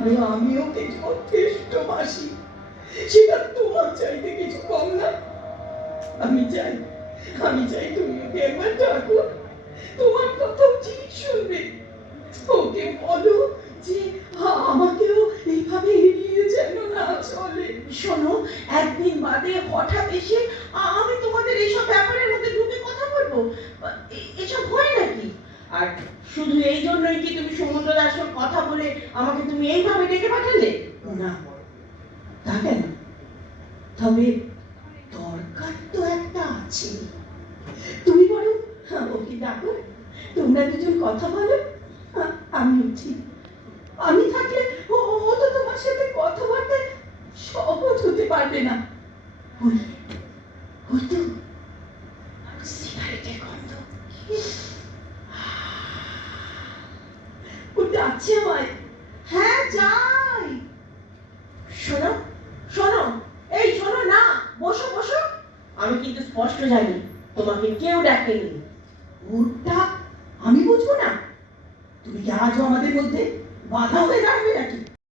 আরে আমিও কিছু যথেষ্ট মাসি, সেটা তোমার চাইতে কিছু কম না। আমি চাই তুমি ওকে একবার ডাকো, তোমার কথাও ঠিক শুনবে। ওকে বলো যে আমাকেও এইভাবে এড়িয়ে যেন না চলে। শোনো, একদিন বাদে হঠাৎ এসে আমি তোমাদের এইসব ব্যাপারের মধ্যে ঢুকে কথা বলবো, এসব হয় নাকি? আর শুধু এই জন্যই কি তুমি সমুদ্র দাসের কথা বলে আমাকে তুমি এইভাবে ডেকে পাঠালে? না, তা কেন? তবে দরকার তো একটা আছে। তুমি বলো, ওকে ডাকো, তোমরা দুজন কথা বলো। আমি উঠি। আমি থাকলে ও তো তোমার সাথে কথাবার্তায় সহজ হতে পারবে না। ওই তো সিগারেটের গন্ধ। ও ডাকছে আমায়। হ্যাঁ, যাই। শোনো শোনো, এই শোনো না, বসো বসো। আমি কিন্তু স্পষ্ট জানি তোমাকে কেউ ডাকেনি। ওর ডাক আমি বুঝবো না? তুমি কি আজও আমাদের মধ্যে বাধা হয়ে দাঁড়াবে নাকি?